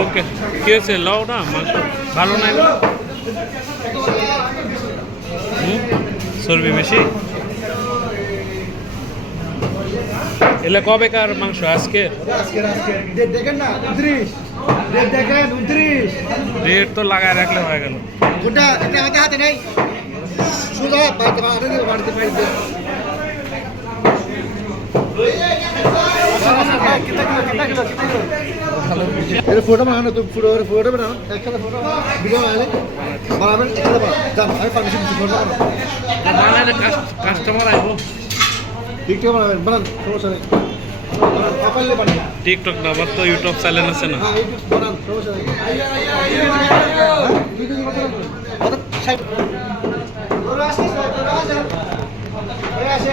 ওকে কি হয়েছে লও না মাংস ভালো না এগুলো হুম চর্বি বেশি এলে কবেকার মাংস আজকে রেট তো লাগায় রাখলে হয়ে গেল আমাদের হাতে নেই এটা ফটো বানানো তুমি ফটো ফটো বানাও। একসাথে ফটো ভিডিও বানালে? বানাবেন একসাথে যান আমি পারমিশন দিচ্ছি ফটো বানালে কাস্টমার আইব। ভিডিও বানাবেন বানান সমস্যা নেই টিকটক না আবার তো ইউটিউব চ্যানেল আছে না। হ্যাঁ বানান সমস্যা নেই আসে আসে